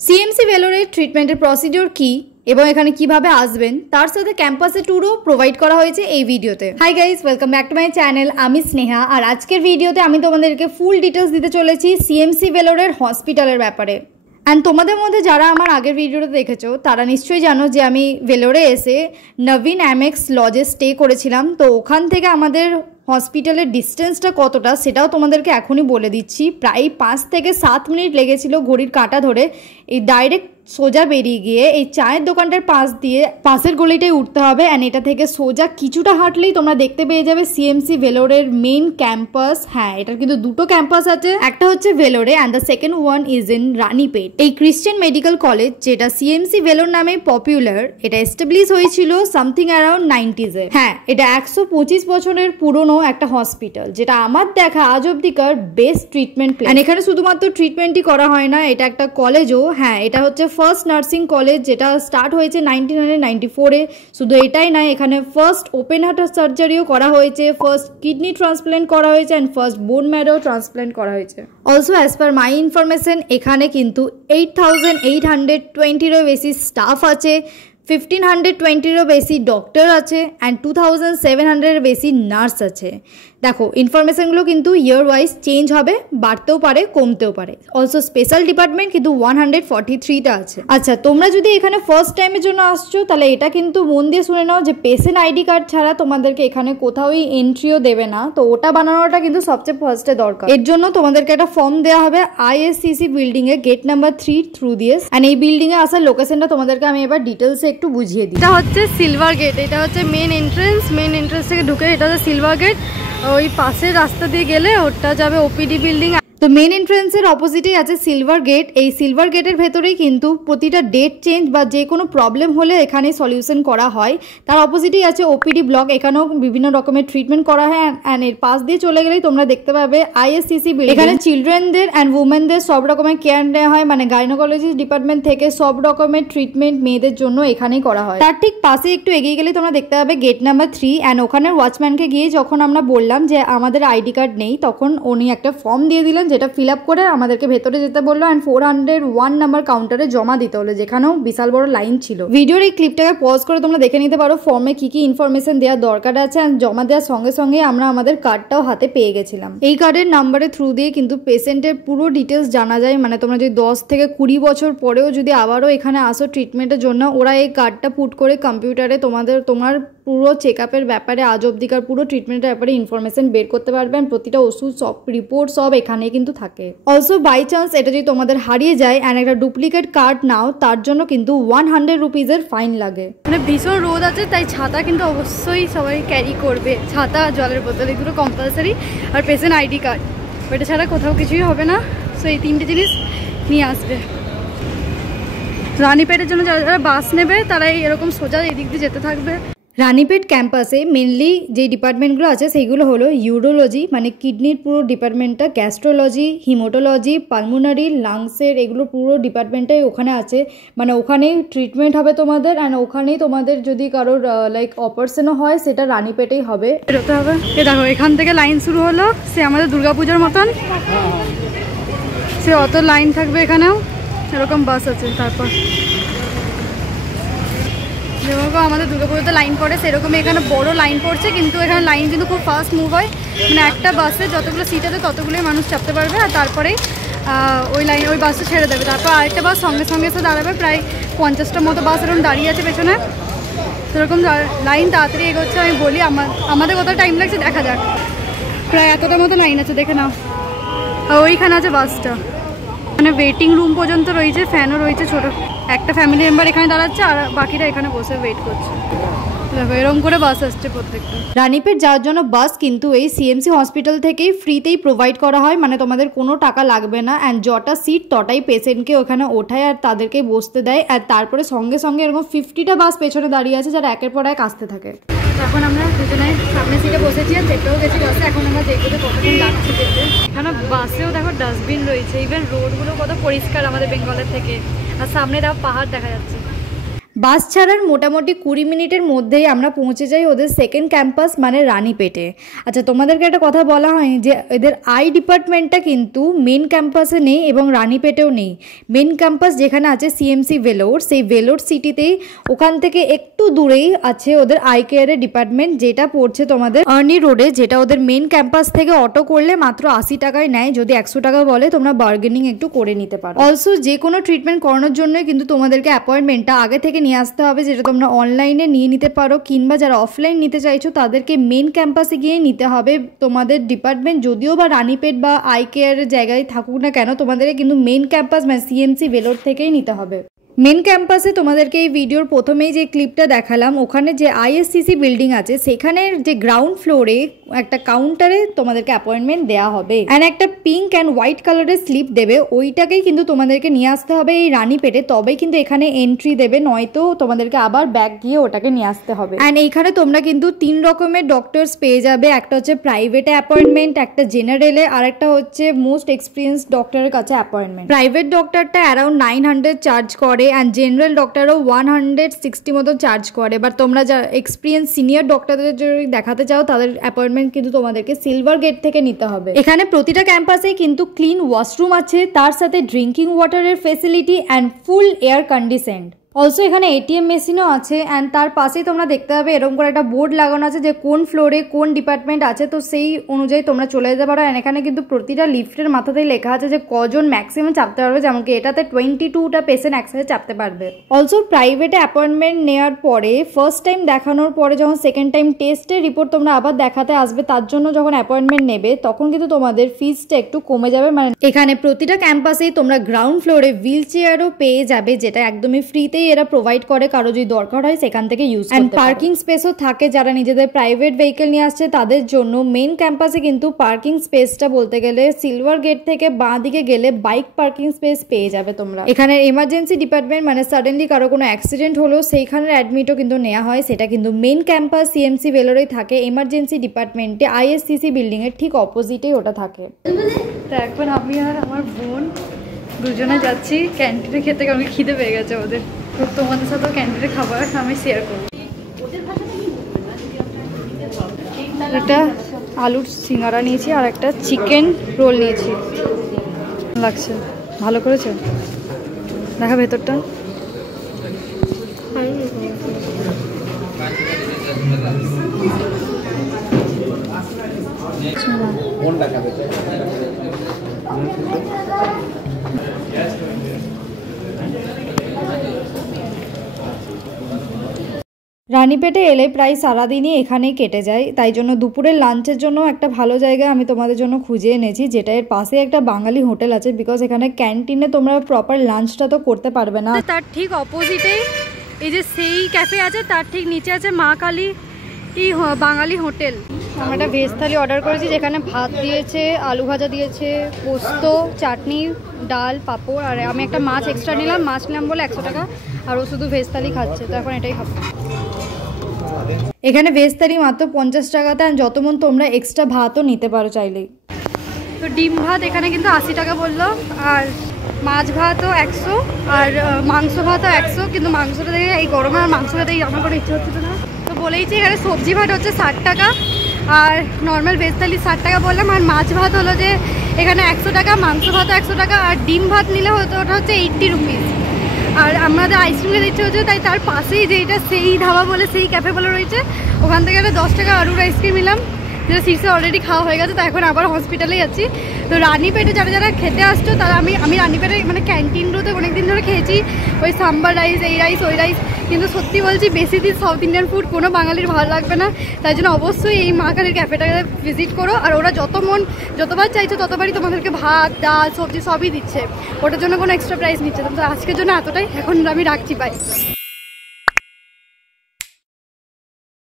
CMC ভেলোরের ট্রিটমেন্টের procedure কি এবং এখানে কিভাবে আসবেন তার সাথে ক্যাম্পাসে ট্যুরও প্রোভাইড করা হয়েছে এই ভিডিওতে। Hi guys, welcome back to my channel. আমি স্নেহা, আর আজকের ভিডিওতে আমি তোমাদেরকে ফুল ডিটেলস দিতে চলেছি সিএমসি ভেলোরের হসপিটালের ব্যাপারে। অ্যান্ড তোমাদের মধ্যে যারা আমার আগের ভিডিওটা দেখেছো তারা নিশ্চয়ই জানো যে আমি ভেলোরে এসে নবীন অ্যামেক্স লজে স্টে করেছিলাম। তো ওখান থেকে আমাদের হসপিটালের ডিস্টেন্সটা কতটা সেটাও তোমাদেরকে এখনই বলে দিচ্ছি। প্রায় 5 থেকে 7 মিনিট লেগেছিল ঘড়ির কাঁটা ধরে এই ডাইরেক্ট সোজা বেরিয়ে গিয়ে এই চায়ের দোকানটার পাশ দিয়ে পাশের গলিটাই উঠতে হবে। অ্যান্ড এটা থেকে সোজা কিছুটা হাঁটলেই তোমরা দেখতে পেয়ে যাবে সিএমসি ভেলোরের মেইন ক্যাম্পাস। হ্যাঁ, এটার কিন্তু দুটো ক্যাম্পাস আছে, একটা হচ্ছে ভেলোরে and the second one is in Ranipet. এই ক্রিশ্চিয়ান মেডিকেল কলেজ যেটা সিএমসি ভেলোর নামে পপুলার, এটা এস্টাবলিশ হয়েছিল সামথিং অ্যারাউন্ড 90s-এ। হ্যাঁ, এটা 125 বছরের পুরনো একটা হসপিটাল, যেটা আমার দেখা আজ অব্দিকার বেস্ট ট্রিটমেন্ট প্লেস। অ্যান্ড এখানে শুধুমাত্র ট্রিটমেন্টই করা হয় না, এটা একটা কলেজও। হ্যাঁ, এটা হচ্ছে ফার্স্ট নার্সিং কলেজ, যেটা স্টার্ট হয়েছে 1994-এ। শুধু এটাই নয়, এখানে ফার্স্ট ওপেন হার্ট সার্জারিও করা হয়েছে, ফার্স্ট কিডনি ট্রান্সপ্ল্যান্ট করা হয়েছে and first bone marrow transplant করা হয়েছে। অলসো অ্যাজ পার মাই ইনফরমেশন, এখানে কিন্তু 8820-এরও বেশি স্টাফ আছে, 1520-এরও বেশি ডক্টর আছে অ্যান্ড 2700-এর বেশি নার্স আছে। দেখো, ইনফরমেশনগুলো কিন্তু ইয়ার ওয়াইজ চেঞ্জ হবে, বাড়তেও পারে কমতেও পারে। অলসো স্পেশাল ডিপার্টমেন্ট কিন্তু 143টা আছে। আচ্ছা, তোমরা যদি এখানে ফার্স্ট টাইমের জন্য আসছো তাহলে এটা কিন্তু মন দিয়ে শুনে নাও যে পেশেন্ট আইডি কার্ড ছাড়া তোমাদেরকে এখানে কোথাওই এন্ট্রিও দেবে না। তো ওটা বানানোটা কিন্তু সবচেয়ে ফার্স্টে দরকার। এর জন্য তোমাদেরকে একটা ফর্ম দেওয়া হবে আইএসসিসি বিল্ডিং এ গেট নাম্বার 3 থ্রু দিয়ে। অ্যান্ড এই বিল্ডিং এ আসার লোকেশনটা তোমাদেরকে আমি এবার ডিটেলসে একটু বুঝিয়ে দিই। এটা হচ্ছে সিলভার গেট, এটা হচ্ছে মেন এন্ট্রেন্স থেকে ঢুকে এটা হচ্ছে সিলভার গেট। ওই পাশের রাস্তা দিয়ে গেলে ওটা যাবে ওপিডি বিল্ডিং। তো মেন এন্ট্রেন্সের অপোজিটেই আছে সিলভার গেট। এই সিলভার গেটের ভেতরেই কিন্তু প্রতিটা ডেট চেঞ্জ বা যে কোনো প্রবলেম হলে এখানে সলিউশন করা হয়। তার অপোজিটেই আছে ওপিডি ব্লক, এখানেও বিভিন্ন রকমের ট্রিটমেন্ট করা হয়। অ্যান্ড এর পাশ দিয়ে চলে গেলেই তোমরা দেখতে পাবে আইএসসিসি বিল্ডিং। এখানে চিলড্রেনদের অ্যান্ড উমেনদের সব রকমের কেয়ার নেওয়া হয়, মানে গাইনোকোলজি ডিপার্টমেন্ট থেকে সব রকমের ট্রিটমেন্ট মেয়েদের জন্য এখানেই করা হয়। তার ঠিক পাশে একটু এগিয়ে গেলে তোমরা দেখতে পাবে গেট নাম্বার 3। অ্যান্ড ওখানের ওয়াচম্যানকে গিয়ে যখন আমরা বললাম যে আমাদের আইডি কার্ড নেই, তখন উনি একটা ফর্ম দিয়ে দিলেন, যেটা ফিল আপ করে আমাদেরকে ভেতরে যেতে বললো অ্যান্ড 401 নাম্বার কাউন্টারে জমা দিতে হলো, যেখানেও বিশাল বড় লাইন ছিল। ভিডিওর এই ক্লিপটাকে পজ করে তোমরা দেখে নিতে পারো ফর্মে কি কি ইনফরমেশন দেওয়ার দরকার আছে। অ্যান্ড জমা দেওয়ার সঙ্গে সঙ্গে আমরা আমাদের কার্ডটাও হাতে পেয়ে গেছিলাম। এই কার্ডের নাম্বারের থ্রু দিয়ে কিন্তু পেশেন্টের পুরো ডিটেলস জানা যায়। মানে তোমরা যদি 10 থেকে 20 বছর পরেও যদি আবারও এখানে আসো ট্রিটমেন্টের জন্য, ওরা এই কার্ডটা পুট করে কম্পিউটারে তোমার পুরো চেক আপের ব্যাপারে আজ অব্দিকার পুরো ট্রিটমেন্টের ব্যাপারে ইনফরমেশন বের করতে পারবেন। প্রতিটা ওষুধ সব রিপোর্ট সব এখানে কিন্তু থাকে। অলসো বাই চান্স এটা যদি তোমাদের হারিয়ে যায় অ্যান্ড একটা ডুপ্লিকেট কার্ড নাও, তার জন্য কিন্তু 100 রুপিজের ফাইন লাগে। মানে ভীষণ রোদ আছে, তাই ছাতা কিন্তু অবশ্যই সবাই ক্যারি করবে। ছাতা, জলের বোতল, এই দুটো কম্পালসারি, আর পেশেন্ট আইডি কার্ড, ওইটা ছাড়া কোথাও কিছুই হবে না। সো এই 3টে জিনিস নিয়ে আসবে। রানীপেটের জন্য যারা বাস নেবে তারাই এরকম সোজা এদিক দিয়ে যেতে থাকবে। রানীপেট ক্যাম্পাসে মেনলি যে ডিপার্টমেন্টগুলো আছে সেইগুলো হলো ইউরোলজি, মানে কিডনির পুরো ডিপার্টমেন্টটা, গ্যাস্ট্রোলজি, হিমোটোলজি, পালমোনারি, লাংসের, এগুলো পুরো ডিপার্টমেন্টটাই ওখানে আছে। মানে ওখানেই ট্রিটমেন্ট হবে তোমাদের। অ্যান্ড ওখানেই তোমাদের যদি কারোর লাইক অপারেশনও হয় সেটা রানীপেটেই হবে। বেরোতে হবে। দেখো, এখান থেকে লাইন শুরু হলো, সে আমাদের দুর্গাপূজার মতন, সে অত লাইন থাকবে। এখানেও এরকম বাস আছে। তারপর যেরকম আমাদের দুর্গাপুজোতে লাইন পড়ে সেরকমই এখানে বড় লাইন পড়ছে, কিন্তু এখানে লাইন কিন্তু খুব ফাস্ট মুভ হয়। মানে একটা বাসে যতগুলো সিট আছে ততগুলোই মানুষ চাপতে পারবে, আর তারপরে ওই বাসটা ছেড়ে দেবে। তারপর আরেকটা বাস সঙ্গে সঙ্গে এসে দাঁড়াবে। প্রায় 50টার মতো বাস এরকম দাঁড়িয়ে আছে পেছনে। সেরকম লাইন তাড়াতাড়ি এগোচ্ছে। আমি বলি আমাদের কত টাইম লাগছে দেখা যাক। প্রায় এতটার মতো লাইন আছে, দেখে নাও। আর ওইখানে আছে বাসটা, মানে ওয়েটিং রুম পর্যন্ত রয়েছে, ফ্যানও রয়েছে। ছোটো একটা ফ্যামিলি মেম্বার এখানে দাঁড়াচ্ছে আর বাকিরা এখানে বসে ওয়েট করছে। দেখো, এরকম করে বাস আসছে প্রত্যেকটা। রানীপেট যাওয়ার জন্য বাস কিন্তু এই সিএমসি হসপিটাল থেকেই ফ্রিতেই প্রোভাইড করা হয়, মানে তোমাদের কোনো টাকা লাগবে না। অ্যান্ড যটা সিট তটাই পেশেন্টকে ওখানে ওঠায় আর তাদেরকে বসতে দেয়। আর তারপরে সঙ্গে সঙ্গে এরকম 50টা বাস পেছনে দাঁড়িয়ে আছে, যারা একের পর এক আসতে থাকে। এখন আমরা দুজনে সামনে সিটে বসেছি আর যেতেও গেছি বাসে। এখন আমরা দেখবো যে কতক্ষণ লাগছে যেতে। এখানে বাসেও দেখো ডাস্টবিন রয়েছে। ইভেন রোডগুলো কত পরিষ্কার আমাদের বেঙ্গলের থেকে। আর সামনে দেখো পাহাড় দেখা যাচ্ছে। বাস ছাড়ার মোটামুটি 20 মিনিটের মধ্যেই আমরা পৌঁছে যাই ওদের সেকেন্ড ক্যাম্পাস মানে রানীপেটে। আচ্ছা, তোমাদেরকে একটা কথা বলা হয়নি যে এদের আই ডিপার্টমেন্টটা কিন্তু মেন ক্যাম্পাসে নেই এবং রানীপেটেও নেই। মেন ক্যাম্পাস যেখানে আছে সিএমসি ভেলোর, সেই ভেলোর সিটিতেই ওখান থেকে একটু দূরেই আছে ওদের আই কেয়ারের ডিপার্টমেন্ট, যেটা পড়ছে তোমাদের আর্নি রোডে, যেটা ওদের মেন ক্যাম্পাস থেকে অটো করলে মাত্র 80 টাকায় নেয়। যদি 100 টাকা বলে তোমরা বার্গেনিং একটু করে নিতে পারো। অলসো যে কোনো ট্রিটমেন্ট করানোর জন্য কিন্তু তোমাদেরকে অ্যাপয়েন্টমেন্টটা আগে থেকে নিয়ে আসতে হবে, যেটা তোমরা অনলাইনে নিয়ে নিতে পারো, কিংবা যারা অফলাইন নিতে চাইছো তাদেরকে মেন ক্যাম্পাসে গিয়ে নিতে হবে। তোমাদের ডিপার্টমেন্ট যদিও বা রানীপেট বা আই কেয়ারের জায়গায় থাকুক না কেন, তোমাদেরকে কিন্তু মেন ক্যাম্পাস মানে সিএমসি ভেলোর থেকেই নিতে হবে। মেন ক্যাম্পাসে তোমাদেরকে এই ভিডিওর প্রথমেই যে ক্লিপটা দেখালাম, ওখানে যে আইএসসিসি বিল্ডিং আছে সেখানের যে গ্রাউন্ড ফ্লোরে একটা কাউন্টারে তোমাদেরকে অ্যাপয়েন্টমেন্ট দেওয়া হবে অ্যান্ড একটা পিঙ্ক অ্যান্ড হোয়াইট কালারের স্লিপ দেবে, ওইটাকেই কিন্তু তোমাদেরকে নিয়ে আসতে হবে এই রানীপেটে, তবেই কিন্তু এখানে এন্ট্রি দেবে, নয়তো তোমাদেরকে আবার ব্যাক গিয়ে ওটাকে নিয়ে আসতে হবে। অ্যান্ড এইখানে তোমরা কিন্তু 3 রকমের ডক্টরস পেয়ে যাবে, একটা হচ্ছে প্রাইভেটে অ্যাপয়েন্টমেন্ট, একটা জেনারেলে, আর একটা হচ্ছে মোস্ট এক্সপিরিয়েন্স ডক্টরের কাছে অ্যাপয়েন্টমেন্ট। প্রাইভেট ডক্টরটা অ্যারাউন্ড 900 চার্জ করে অ্যান্ড জেনারেল ডক্টরও 160 মতো চার্জ করে। বাট তোমরা যা এক্সপিরিয়েন্স সিনিয়র ডক্টরদের যদি দেখাতে চাও তাদের অ্যাপয়েন্টমেন্ট কিন্তু তোমাদেরকে সিলভার গেট থেকে নিতে হবে। এখানে প্রতিটা ক্যাম্পাসে কিন্তু ক্লিন ওয়াশরুম আছে, তার সাথে ড্রিঙ্কিং ওয়াটারের facility and full air conditioned. Also এখানে এটিএম মেশিনও আছে অ্যান্ড তার পাশেই তোমরা দেখতে পাবে এরকম করে একটা বোর্ড লাগানো আছে যে কোন ফ্লোরে কোন ডিপার্টমেন্ট আছে, তো সেই অনুযায়ী তোমরা চলে যেতে পারো। অ্যান্ড এখানে কিন্তু প্রতিটা লিফটের মাথাতেই লেখা আছে যে কজন ম্যাক্সিমাম চাপতে পারবে, যেমনকি এটাতে 22টা পেশেন্ট একসাথে চাপতে পারবে। অলসো প্রাইভেটে অ্যাপয়েন্টমেন্ট নেওয়ার পরে ফার্স্ট টাইম দেখানোর পরে যখন সেকেন্ড টাইম টেস্টের রিপোর্ট তোমরা আবার দেখাতে আসবে, তার জন্য যখন অ্যাপয়েন্টমেন্ট নেবে তখন কিন্তু তোমাদের ফিসটা একটু কমে যাবে। মানে এখানে প্রতিটা ক্যাম্পাসেই তোমরা গ্রাউন্ড ফ্লোরে হুইল চেয়ারও পেয়ে যাবে, যেটা একদমই ফ্রিতেই এরা প্রোভাইড করে, কারো যদি দরকার হয় সেখান থেকে ইউজ করতে পারো। পার্কিং স্পেসও থাকে, যারা নিজেদের প্রাইভেট ভেহিকল নিয়ে আসছে তাদের জন্য। মেন ক্যাম্পাসে কিন্তু পার্কিং স্পেসটা বলতে গেলে সিলভার গেট থেকে বাঁ দিকে গেলে বাইক পার্কিং স্পেস পেয়ে যাবে তোমরা। এখানে এমার্জেন্সি ডিপার্টমেন্ট মানে সাডেনলি কারো কোনো অ্যাক্সিডেন্ট হলো সেইখানের অ্যাডমিটও কিন্তু নেওয়া হয়, সেটা কিন্তু মেন ক্যাম্পাস সিএমসি ভেলোরেই থাকে। এমার্জেন্সি ডিপার্টমেন্টে আইএসসিসি বিল্ডিং এর ঠিক অপোজিটেই ওটা থাকে। তো এখন আমি আর আমার বোন দুজনে যাচ্ছি ক্যান্টিনে খেতে, কারণ খিদে পেয়ে গেছে ওদের। তো তোমাদের সাথেও ক্যান্টিনে খাবার আমি শেয়ার করবো। একটা আলুর সিঙ্গারা নিয়েছি আর একটা চিকেন রোল নিয়েছি। লাগছে ভালো করেছে, দেখা ভেতরটা। রানীপেটে এলে প্রায় সারাদিনই এখানেই কেটে যায়, তাই জন্য দুপুরের লাঞ্চের জন্য একটা ভালো জায়গা আমি তোমাদের জন্য খুঁজে এনেছি, যেটা এর পাশে একটা বাঙালি হোটেল আছে। বিকজ এখানে ক্যান্টিনে তোমরা প্রপার লাঞ্চটা তো করতে পারবে না। তার ঠিক অপোজিটেই এই যে সেই ক্যাফে আছে, তার ঠিক নিচে আছে মা কালী বাঙালি হোটেল। আমরা একটা ভেজ থালি অর্ডার করেছি, যেখানে ভাত দিয়েছে, আলু ভাজা দিয়েছে, পোস্ত, চাটনি, ডাল, পাঁপড়, আর আমি একটা মাছ এক্সট্রা নিলাম। মাছ নিলাম বলে 100 টাকা, আর ও শুধু ভেজ থালি খাচ্ছে, তো এখন এটাই খাবো। এখানে ভেজ থালি মাত্র 50 টাকাতে, আর যত মন তোমরা এক্সট্রা ভাতও নিতে পারো চাইলেই। তো ডিম ভাত এখানে কিন্তু 80 টাকা বললো, আর মাছ ভাতও 100, আর মাংস ভাতও 100। কিন্তু মাংসটা দেখে এই গরমে আর মাংস খেতেই আমার কোনো ইচ্ছে হচ্ছে না, তো বলেইছি এখানে সবজি ভাত হচ্ছে 60 টাকা, আর নর্মাল ভেজ থালি 60 টাকা বললাম। আর মাছ ভাত হলো যে এখানে 100 টাকা, মাংস ভাতও 100 টাকা, আর ডিম ভাত নিলে হতো ওটা হচ্ছে 80 রুপিস। আর আমাদের আইসক্রিম খেতে ইচ্ছে হচ্ছে, তাই তার পাশেই যেটা সেই ধাবা বলে সেই ক্যাফে বলে রয়েছে, ওখান থেকে একটা 10 টাকা আলুর আইসক্রিম নিলাম, যেটা শীর্ষে অলরেডি খাওয়া হয়ে গেছে। তো এখন আবার হসপিটালে যাচ্ছি। তো রানীপেটে যারা যারা খেতে আসছো তারা আমি রানীপেটে মানে ক্যান্টিনগুলোতে অনেকদিন ধরে খেয়েছি, ওই সাম্বার রাইস, এই রাইস, ওই রাইস, কিন্তু সত্যি বলছি বেশি দিন সাউথ ইন্ডিয়ান ফুড কোনো বাঙালির ভালো লাগবে না। তাই জন্য অবশ্যই এই মা কালীর ক্যাফেটাকে ভিজিট করো। আর ওরা যতবার চাইছো ততবারই তোমাদেরকে ভাত, ডাল, সবজি সবই দিচ্ছে, ওটার জন্য কোনো এক্সট্রা প্রাইস নিচ্ছে। তো আজকের জন্য এতটাই, এখন আমি রাখছি, বাই।